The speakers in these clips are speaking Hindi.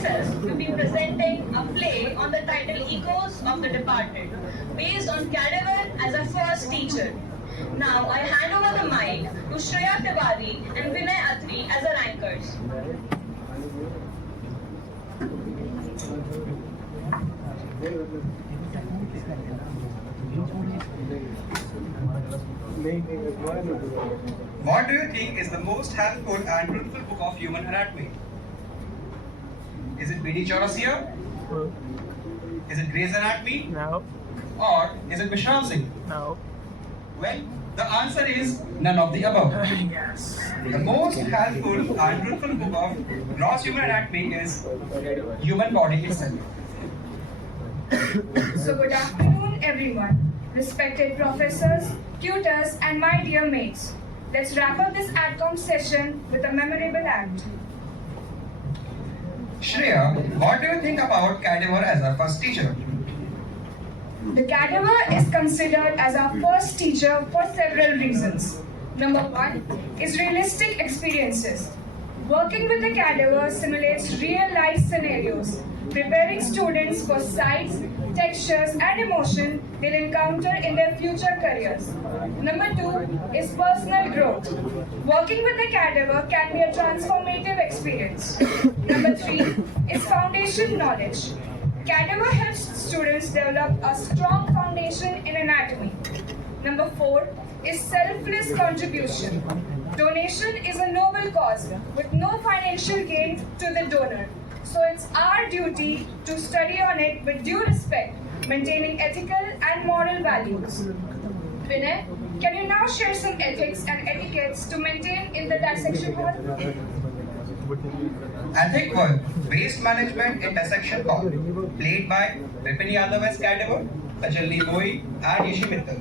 myself will be presenting a play on the title Echoes of the Departed, based on Cadaver as a first teacher. Now I hand over the mic to Shreya Tiwari and Vinay Atri as our anchors. What do you think is the most helpful and truthful book of human anatomy? Is it B.D. Chaurasia? Is it Gray's Anatomy? No. Or is it Vishal Singh? No. Well, the answer is none of the above. Yes. The most helpful and truthful book of gross human anatomy is Human Body itself. So good afternoon everyone, respected professors, tutors and my dear mates. Let's wrap up this AdCom session with a memorable act. Shreya, what do you think about Cadaver as our first teacher? The cadaver is considered as our first teacher for several reasons. Number one is realistic experiences. Working with the cadaver simulates real-life scenarios, preparing students for sights, textures, and emotion they'll encounter in their future careers. Number two is personal growth. Working with the cadaver can be a transformative experience. Number three is foundation knowledge. Cadaver helps students develop a strong foundation in anatomy. Number four is selfless contribution. Donation is a noble cause with no financial gain to the donor. So it's our duty to study on it with due respect, maintaining ethical and moral values. Vinay, can you now share some ethics and etiquettes to maintain in the dissection hall? Ethic 1, Waste Management in Dissection Hall, played by Vipin Yadav as Cadaver, Tajalli Boi and Yishi Mittal.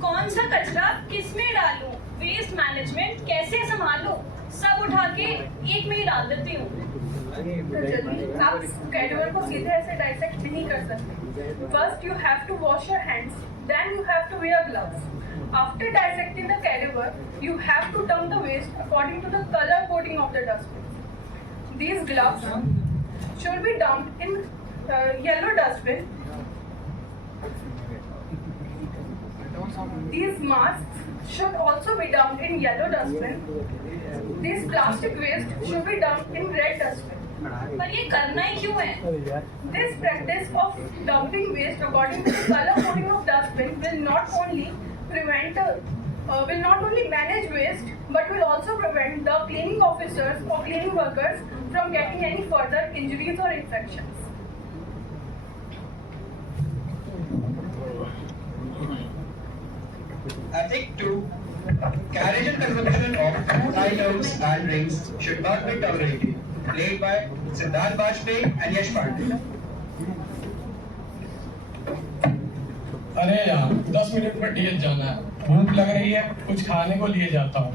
कौन सा कचरा किस में डालूं? वेस्ट मैनेजमेंट कैसे संभालूं? सब उठा के एक में ही डाल देती हूँ। आप कैडेवर को सीधे ऐसे डाइसेक्ट नहीं कर सकते. First you have to wash your hands, then you have to wear gloves. After dissecting the cadaver, you have to dump the waste according to the color coding of the dustbin. These gloves should be dumped in yellow dustbin. These masks should also be dumped in yellow dustbin. These plastic waste should be dumped in red dustbin. पर ये करना ही क्यों है? This practice of dumping waste according to the color coding of dustbin will not only manage waste, but will also prevent the cleaning officers or cleaning workers from getting any further injuries or infections. Ethic 2, carriage and consumption of food items and drinks should not be tolerated, played by Siddharth Bajpayee and Yash Pandey. अरे यार 10 मिनट में डीएच जाना है, भूख लग रही है, कुछ खाने को लिए जाता हूँ।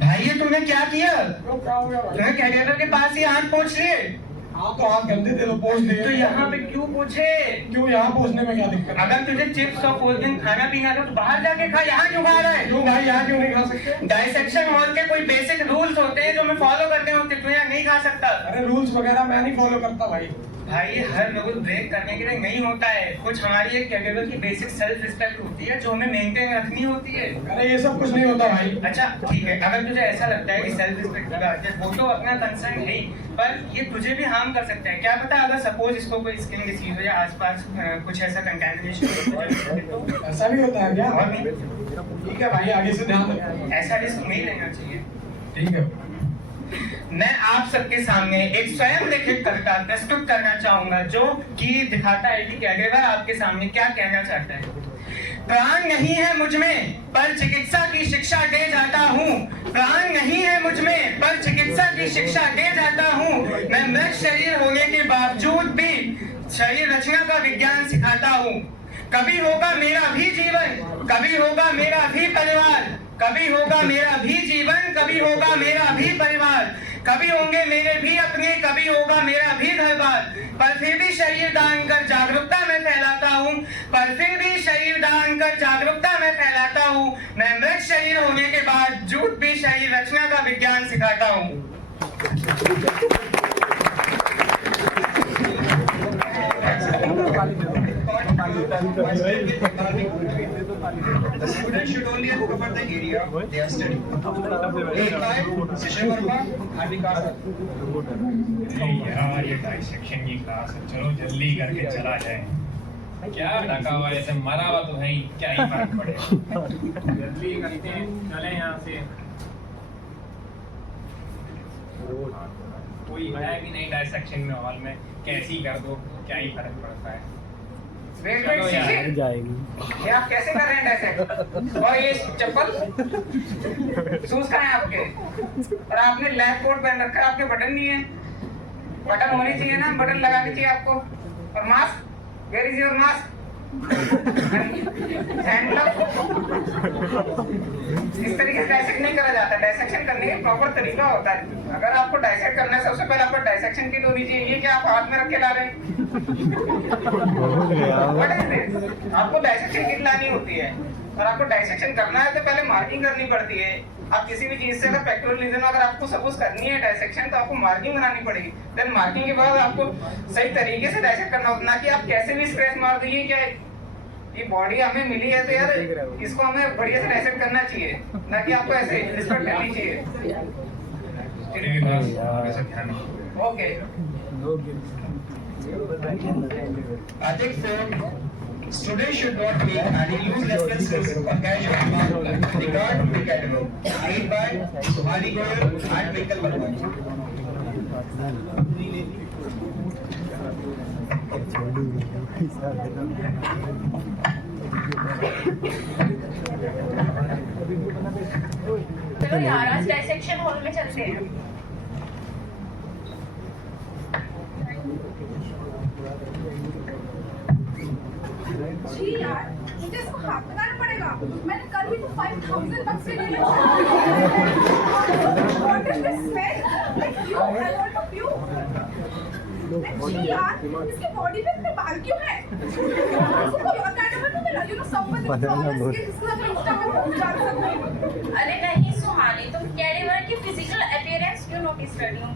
भाई ये तुमने क्या किया? तुम्हें कैडेवर के पास ही हाथ पहुँच लिए। हाँ तो हाथ गंदे थे तो पोंछ दिए। तो यहाँ पे क्यों पूछे? क्यों यहाँ पोंछने में क्या दिक्कत? अगर तुझे चिप्स और कोल्ड ड्रिंक खाना पीना था तो बाहर जाके खा, यहाँ क्यों खा रहा है? क्यों भाई यहाँ क्यों नहीं खा सकते? डाइसेक्शन हॉल के कोई बेसिक रूल्स होते हैं जो मैं फॉलो करते होते, तू यहाँ नहीं खा सकता। अरे रूल्स वगैरह मैं नहीं फॉलो करता भाई। भाई हर रूल ब्रेक करने के लिए नहीं होता है, कुछ हमारी एक कैडेवर की बेसिक सेल्फ रिस्पेक्ट होती है जो हमें मेंटेन रखनी होती है। अरे ये सब कुछ नहीं होता भाई। अच्छा ठीक है, अगर तुझे ऐसा लगता है कि सेल्फ रिस्पेक्ट का वो तो अपना कंसर्न है ही, पर ये तुझे भी हार्म कर सकता है। क्या पता अगर सपोज इसको कोई स्किन डिसीज हो या आसपास कुछ ऐसा कंटैमिनेशन हो तो ऐसा भी होता है क्या? और नहीं, ठीक है भाई, आगे से ध्यान रखना। ऐसा रिस्क नहीं लेना चाहिए। ठीक है। मैं आप सबके सामने एक स्वयं लिखित कविता प्रस्तुत करना चाहूंगा जो कि दिखाता है कि कैडेवर आपके सामने क्या कहना चाहता है। प्राण नहीं है मुझ में पर चिकित्सा की शिक्षा दे जाता हूँ। प्राण नहीं है मुझ में पर चिकित्सा की शिक्षा दे जाता हूँ। मैं मृत शरीर होने के बावजूद भी शरीर रचना का विज्ञान सिखाता हूँ। कभी होगा मेरा भी जीवन, कभी होगा मेरा भी परिवार, कभी होगा मेरा भी जीवन, कभी होगा मेरा भी परिवार, कभी होंगे मेरे भी अपने, कभी होगा मेरा भी घर बार, पर फिर भी शरीर दान कर जागरूकता मैं फैलाता हूँ, पर फिर भी शरीर दान कर जागरूकता मैं फैलाता हूँ। मैं मृत शरीर होने के बाद झूठ भी शरीर रचना का विज्ञान सिखाता हूँ। The students should only cover the area they are studying. Session Verma and Vikas. यार ये डाइसेक्शन की क्लास है, चलो जल्दी करके चला जाए। क्या ढका हुआ ऐसे मरा हुआ तो है ही, क्या ही फर्क पड़ेगा। जल्दी करके चले यहाँ से। कोई है भी नहीं डाइसेक्शन में हॉल में, कैसी कर दो, क्या ही फर्क पड़ता है। वेट ये आप कैसे कर रहे हैं डाइसेक्ट? और ये चप्पल शूज कहाँ हैं आपके? और आपने लैब कोट पहन रखा है, आपके बटन नहीं है। बटन होनी चाहिए ना, बटन लगानी चाहिए आपको। और mask, where is your mask? Hand glove. इस तरीके से डाइसेक्ट नहीं करा जाता। डाइसेक्शन करने का प्रॉपर तरीका होता है। अगर आपको डाइसेक्ट करना है, सबसे पहले आपको डाइसेक्शन किट होनी चाहिए। ये क्या आप हाथ में रख के ला रहे हैं? आपको डाइसेक्शन किट लानी होती है, और आपको डाइसेक्शन करना है तो पहले मार्किंग करनी पड़ती है। आप किसी भी चीज से अगर पेक्टोरल रीजन अगर आपको सपोज करनी है डाइसेक्शन, तो आपको मार्किंग बनानी पड़ेगी। देन मार्किंग के बाद आपको सही तरीके से डाइसेक्ट करना होता, ना कि आप कैसे भी स्क्रैच मार दीजिए। क्या ये बॉडी हमें मिली है तो यार इसको हमें बढ़िया से डाइसेक्ट करना चाहिए, ना कि आपको ऐसे रिस्पेक्ट करनी चाहिए। Okay, I think for students should not make any loose references or casual remarks regarding the academy made by Sumali Goyal and Michael Verma. चलो यार आज डाइसेक्शन हॉल में चलते हैं। जी यार, मुझे इसको हाथ लगाना पड़ेगा। मैंने कल ही तो 5000 bucks से लिए। What is this smell? Like you, I want to puke. जी यार, इसके बॉडी पे इतने बाल क्यों हैं? इसको कोई और कैटेगरी में मिला, you know someone with flawless skin जिसको मैं इंस्टाग्राम पे पहुंचा सकूं। अरे नहीं सुहानी, तुम कैडेवर की फिजिकल अपीयरेंस क्यों नोटिस कर रही हो?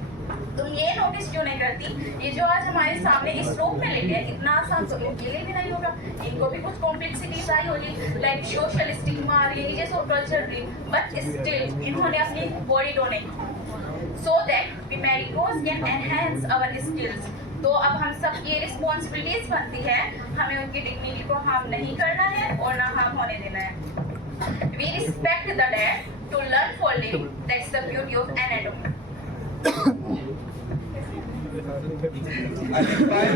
तुम ये नोटिस क्यों नहीं करती, ये जो आज हमारे सामने इस रूम में लेटे हैं, इतना आसान तो इनके लिए भी नहीं होगा। इनको भी कुछ कॉम्प्लेक्सिटीज आई होगी, लाइक सोशल स्टिग्मा, रिलीजियस और कल्चरल ड्रीम, बट स्टिल इन्होंने अपनी body donate so that we meritorious can enhance our skills. तो अब हम सब की रिस्पॉन्सिबिलिटीज बनती है, हमें उनकी डिग्निटी को हार्म नहीं करना है और ना हार्म होने देना है। We respect the dead to learn for living, that's the beauty of anatomy. Identify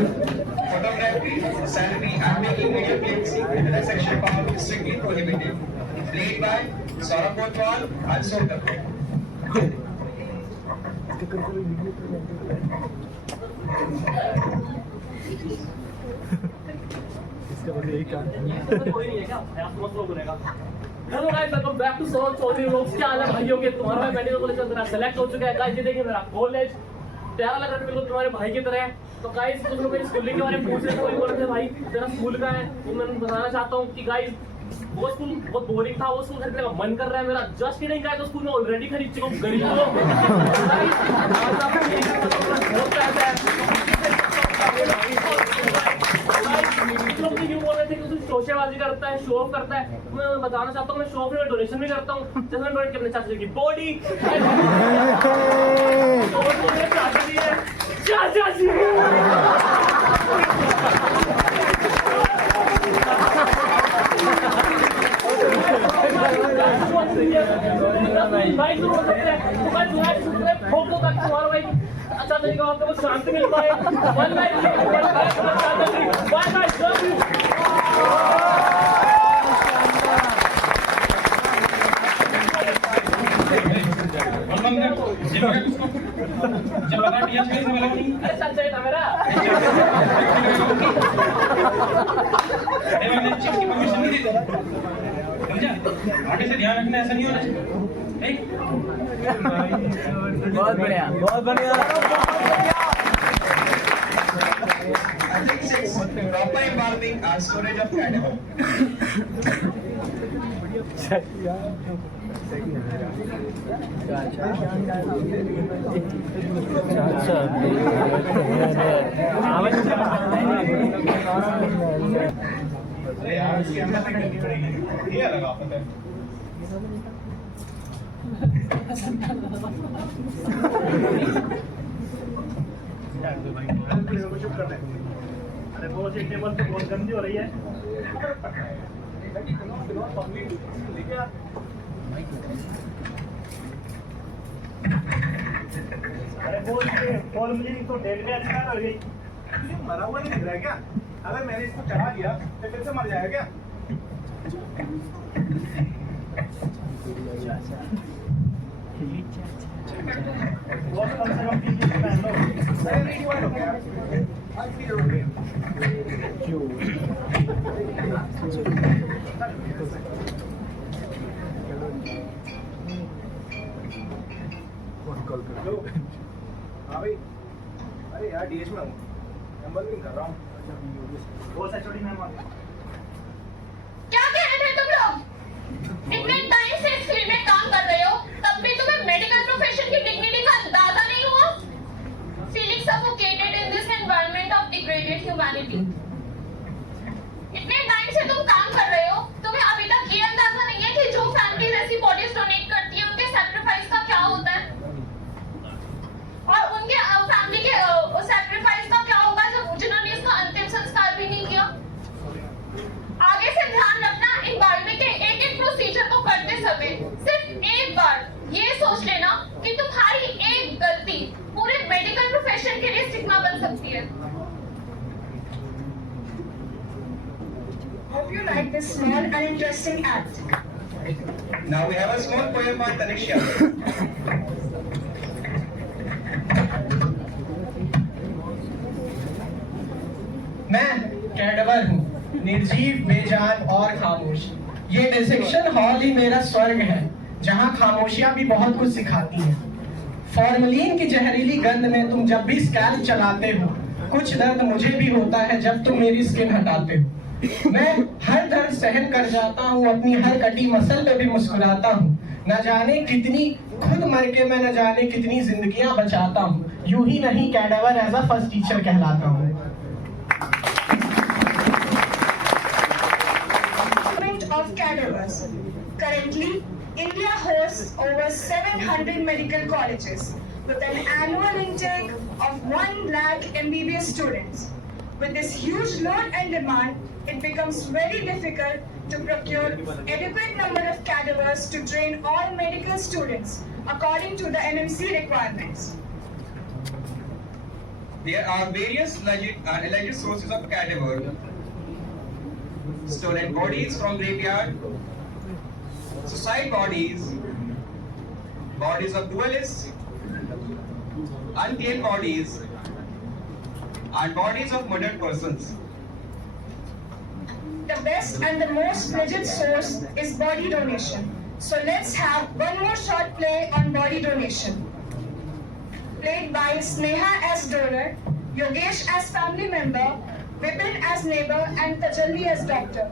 photography, selfie, and making video clips in the dissection part is strictly prohibited. Played by Saurabh Kotwal and Sotak. Hello guys, welcome back to Saurabh Chaudhary vlogs. क्या हाल है भाइयों के? तुम्हारा भाई मेडिकल कॉलेज अंदर सेलेक्ट हो चुका है गाइस। ये देखिए मेरा कॉलेज प्यारा लग रहा है बिल्कुल तुम्हारे भाई की तरह। तो गाइस कुछ लोग मेरी स्कूलिंग के बारे में पूछ रहे थे, वही बोल रहे थे भाई तेरा स्कूल का है। तो मैं बताना चाहता हूँ कि गाइस वो स्कूल बहुत बोरिंग था, वो स्कूल खरीदने का मन कर रहा है मेरा। जस्ट किडिंग गाइस, वो स्कूल में ऑलरेडी खरीद चुका हूँ गरीब लोग। लोग क्यों बोल रहे थे कि तू शोशेबाजी करता है, शो ऑफ करता है। मैं बताना चाहता हूँ मैं शो ऑफ में डोनेशन भी करता हूँ। जैसे मैं डोनेट करने चाहती हूँ कि बॉडी चाचा जी भाई तो हो सकता है तो भाई तुम्हारे ठोक दो ताकि तुम्हारा भाई अच्छा तरीका होता है, वो शांति मिल पाए। One life bye bye love you. अरे सच था मेरा समझा? आगे से ध्यान रखना, ऐसा नहीं होना चाहिए। ठीक? बहुत बढ़िया, बहुत बढ़िया। Ethics 6. Proper embalming and storage of cadaver. अरे यार, इसकी अंदर तक करनी पड़ेगी। ये अलग आफत है। अरे वो सी टेबल पे बहुत गंदी हो रही है। अरे वो फॉर्मलिन तो डेट में एक्सपायर हो गई। मरा हुआ नहीं दिख रहा है क्या? अगर मैंने इसको चढ़ा दिया तो फिर से मर जाएगा क्या? वो कम से कम 3 दिन पहन लो। अरे नहीं हुआ हो गया। आज भी हो गया। हेलो। हाँ भाई। अरे यार डीएच में हूँ। एम्बलिंग कर रहा हूँ। वो एचओडी मैम आ गई। क्या कह रहे थे तुम लोग? इतने टाइम से इस फील्ड में काम कर रहे हो, तब भी तुम्हें मेडिकल प्रोफेशन की डिग्निटी का अंदाजा नहीं हुआ? Feeling suffocated in this environment of degraded humanity. इतने टाइम से तुम काम कर रहे हो, तुम्हें अभी तक ये अंदाजा नहीं है कि जो फैमिली ऐसी बॉडीज डोनेट करती है उनके सैक्रिफाइस का क्या होता है, और उनके फैमिली के सैक्रिफाइस का क्या होगा जब जिन्होंने इसका अंतिम संस्कार भी नहीं किया। आगे से ध्यान रखना, एम्बाल्मिंग के एक एक प्रोसीजर को करते समय सिर्फ एक बार ये सोच लेना कि तुम्हारी एक गलती पूरे मेडिकल प्रोफेशन के लिए स्टिग्मा बन सकती है। Hope you like this small and interesting act. Now we have a small poem by Tanisha. मैं कैडवर हूँ, निर्जीव, बेजान और खामोश। ये डिसेक्शन हॉल ही मेरा स्वर्ग है, जहाँ खामोशियाँ भी बहुत कुछ सिखाती हैं। फॉर्मलिन की जहरीली गंध में तुम जब भी स्कैल्प चलाते हो, कुछ दर्द मुझे भी होता है जब तुम मेरी स्किन हटाते हो। मैं हर दर्द सहन कर जाता हूँ, अपनी हर कटी मसल पे भी मुस्कुराता हूँ। न जाने कितनी खुद मर के मैं न जाने कितनी जिंदगियां बचाता हूँ। यूं ही नहीं, cadaver as a first teacher कहलाता हूँ। Of cadavers. Currently, India hosts over 700 medical colleges with an annual intake of 1 lakh MBBS students. With this huge load and demand, it becomes very difficult to procure adequate number of cadavers to train all medical students according to the NMC requirements. There are various alleged sources of cadaver. Stolen bodies from graveyard, suicide bodies, bodies of duelists, unclaimed bodies, and bodies of murdered persons. The best and the most legit source is body donation. So let's have one more short play on body donation. Played by Sneha as donor, Yogesh as family member, Vipin as neighbor, and Tajalli as doctor.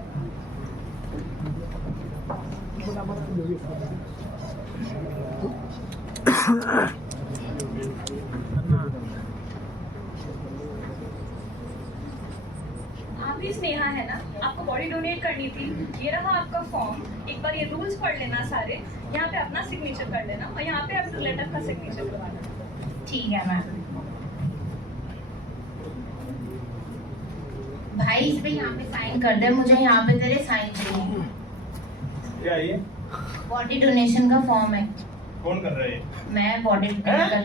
आप ही स्नेहा है ना? आपको बॉडी डोनेट करनी थी। ये रहा आपका फॉर्म, एक बार ये रूल्स पढ़ लेना सारे, यहाँ पे अपना सिग्नेचर कर लेना और यहाँ पे अपने लेटर का सिग्नेचर करवा देना। ठीक है मैम। भाई इस पे यहाँ पे साइन कर दे, मुझे यहाँ पे तेरे साइन चाहिए। क्या ये? बॉडी डोनेशन का फॉर्म है। कौन कर रहा है? मैं बॉडी डोनेशन।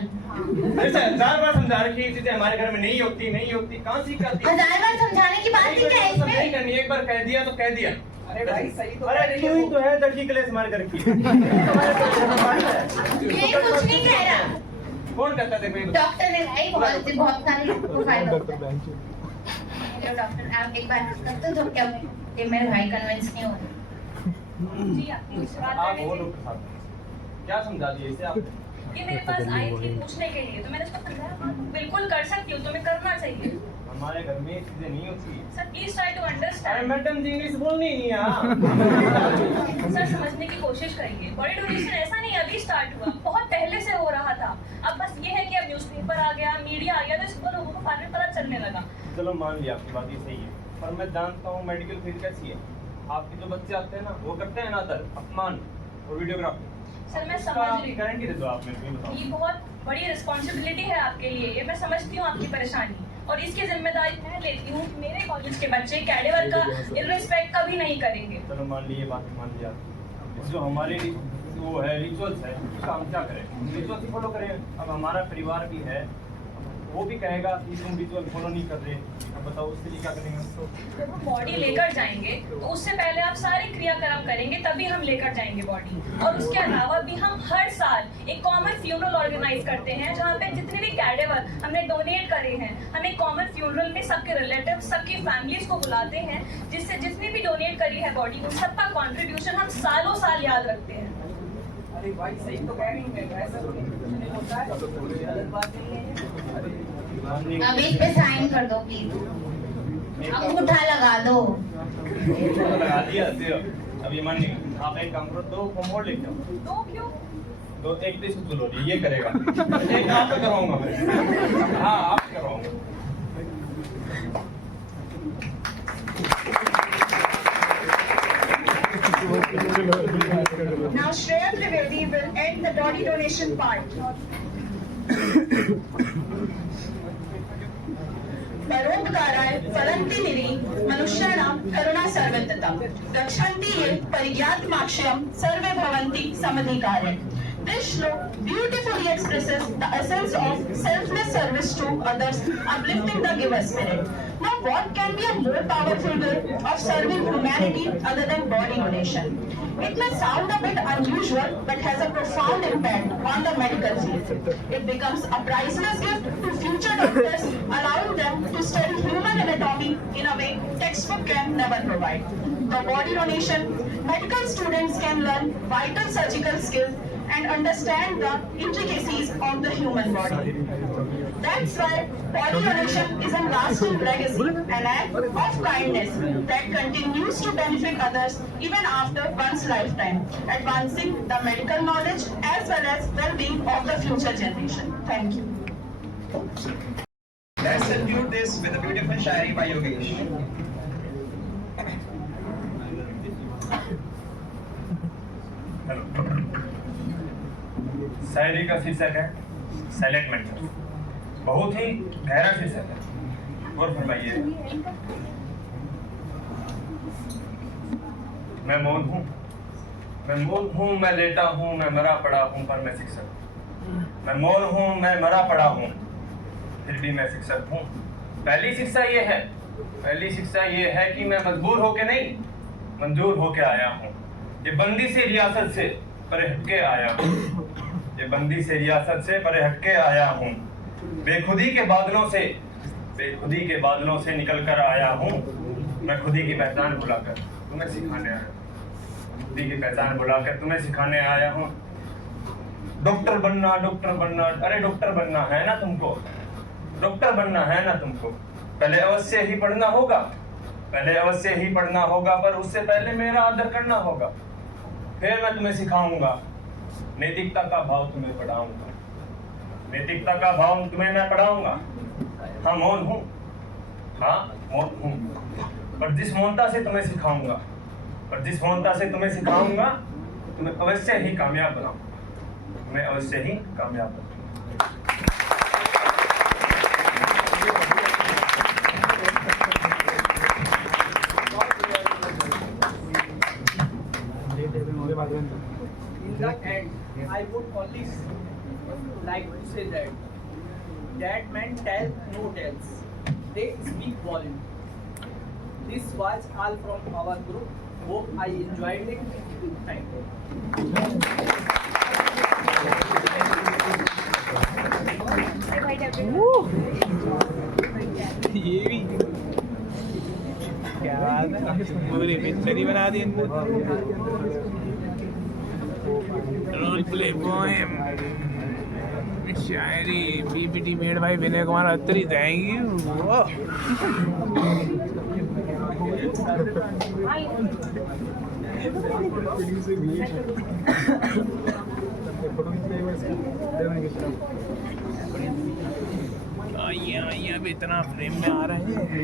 ऐसे 1000 बार समझा रखी है, चीजें हमारे घर में नहीं होती, नहीं होती, कहाँ सीखाती? 1000 बार समझाने की बात ही क्या है इसमें? नहीं करनी, एक बार कह दिया तो कह दिया। अरे भाई सही तो अरे तू ही तो है दर्जी क्लेस मार कर रखी। ये कुछ नहीं कह रहा। कौन कहता है? देखो डॉक्टर ने भाई बहुत सारे लोगों को फायदा होता है। डॉक्टर आप एक बार डिस्कस तो क्या ये मेरे भाई कन्विंस नहीं हो रहे। जी आपकी मुझसे बात आप करनी वो थी। लोग के साथ क्या समझा दिए इसे आप? ये मेरे पास आई थी पूछने के लिए, तो मैंने उसको समझाया हाँ बिल्कुल कर सकती हूँ, तुम्हें करना चाहिए। हमारे घर में ये चीजें नहीं होती। सर प्लीज ट्राई टू अरे अंडरस्टैंड। मैडम जी इंग्लिश बोलनी ही नहीं है। सर समझने की कोशिश करिए, बॉडी डोनेशन ऐसा नहीं अभी स्टार्ट हुआ, बहुत पहले से हो रहा था। अब बस ये है कि अब न्यूज़पेपर आ गया, मीडिया आ गया, तो इसको लोगों को बाद में पता चलने लगा। चलो मान लिया आपकी बात ये सही है, पर मैं जानता हूँ मेडिकल फील्ड कैसी है। आपके जो बच्चे आते हैं ना वो करते हैं अनादर, अपमान और वीडियोग्राफी। सर मैं समझ रही हूँ, गारंटी दे दो आप मेरे को, बताओ। ये बहुत बड़ी रिस्पॉन्सिबिलिटी है आपके लिए, ये मैं समझती हूँ आपकी परेशानी, और इसकी जिम्मेदारी मैं लेती हूँ कि मेरे कॉलेज के बच्चे कैडेवर का इररिस्पेक्ट कभी नहीं करेंगे। चलो मान ली ये बात मान लिया। जो हमारे वो है रिचुअल्स है उसका हम क्या करें? रिचुअल्स फॉलो करें। अब हमारा परिवार भी है, वो भी कहेगा कि तुम रिचुअल फॉलो नहीं कर रहे, अब बताओ उसके लिए क्या करेंगे? जब हम बॉडी लेकर जाएंगे तो उससे पहले आप सारे क्रियाक्रम करेंगे, तभी हम लेकर जाएंगे बॉडी। और उसके अलावा भी हम हर साल एक कॉमन फ्यूनरल ऑर्गेनाइज करते हैं, जहाँ पे जितने भी कैडेवर हमने डोनेट करे हैं, हम एक कॉमन फ्यूनरल में सबके रिलेटिव, सबकी फैमिलीज को बुलाते हैं, जिससे जितनी भी डोनेट करी है बॉडी, उन सबका कॉन्ट्रीब्यूशन हम सालों साल याद रखते हैं। अरे भाई सही तो कह रही हूँ, ऐसा तो नहीं होता है, गलत बात नहीं है। अब इस पे साइन कर दो प्लीज, अंगूठा लगा दो। लगा दिया दिया। अब ये मान नहीं, आप एक काम करो, 2 फॉर्म और लिख दो। तो क्यों? तो एक तो इसको चलो ये करेगा, एक आप पे करवाऊंगा मैं। हाँ आप पे करवाऊंगा। Now Shreya Trivedi will end the body donation part. परोपकाराय फलन्ति निरी मनुष्याणां करुणा सर्वतता रक्षन्ति ये परिज्ञातमाक्ष्यं सर्वे भवन्ति समधिकारे. This shlok beautifully expresses the essence of selfless service to others, uplifting the giver spirit. Now, what can be a more powerful way of serving humanity other than body donation? It may sound a bit unusual, but has a profound impact on the medical field. It becomes a priceless gift to future doctors, allowing them to study human anatomy in a way textbook can never provide. The body donation, medical students can learn vital surgical skills and understand the intricacies of the human body. That's why body donation is a lasting legacy, an act of kindness that continues to benefit others even after one's lifetime, advancing the medical knowledge as well as well-being of the future generation. Thank you. Let's conclude this with a beautiful shairi by Yogesh. शायरी का शीर्षक है साइलेंट मेंटर। बहुत ही गहरा शीर्षक है, और फरमाइए। मैं मौन हूँ, मैं मौन हूँ, मैं लेटा हूँ, मैं मरा पड़ा हूँ, पर मैं शिक्षक। मैं मौन हूँ, मैं मरा पड़ा हूँ, फिर भी मैं शिक्षक हूँ। पहली शिक्षा ये है कि मैं मजबूर होके नहीं, मंजूर होके आया हूँ। ये बंदी से रियासत से परे हटके आया हूँ, ये बंदी से रियासत से परे हटके आया हूँ। बेखुदी के बादलों से निकल कर आया हूँ। मैं खुदी की पहचान बुलाकर तुम्हें सिखाने आया हूँ, खुदी की पहचान बुलाकर तुम्हें सिखाने आया हूँ। डॉक्टर बनना, अरे डॉक्टर बनना है ना तुमको, डॉक्टर बनना है ना तुमको। पहले अवश्य ही पढ़ना होगा, पर उससे पहले मेरा आदर करना होगा। फिर मैं तुम्हें सिखाऊंगा, नैतिकता का भाव तुम्हें पढ़ाऊंगा, नैतिकता का भाव तुम्हें मैं पढ़ाऊंगा। हाँ मौन हूँ, पर जिस मौनता से तुम्हें सिखाऊंगा, तुम्हें अवश्य ही कामयाब बनाऊंगा। In the end, I would only like to say that dead men tell no tales, they speak volume. This was all from our group. Hope I enjoyed it. Thank you. क्या बात है, पूरी पिक्चर ही बना दी इनने। रोल प्ले पोएम, शायरी, PPT made by Vinay Kumar Atri. Thank you. ये अब इतना फ्रेम में आ रहे हैं।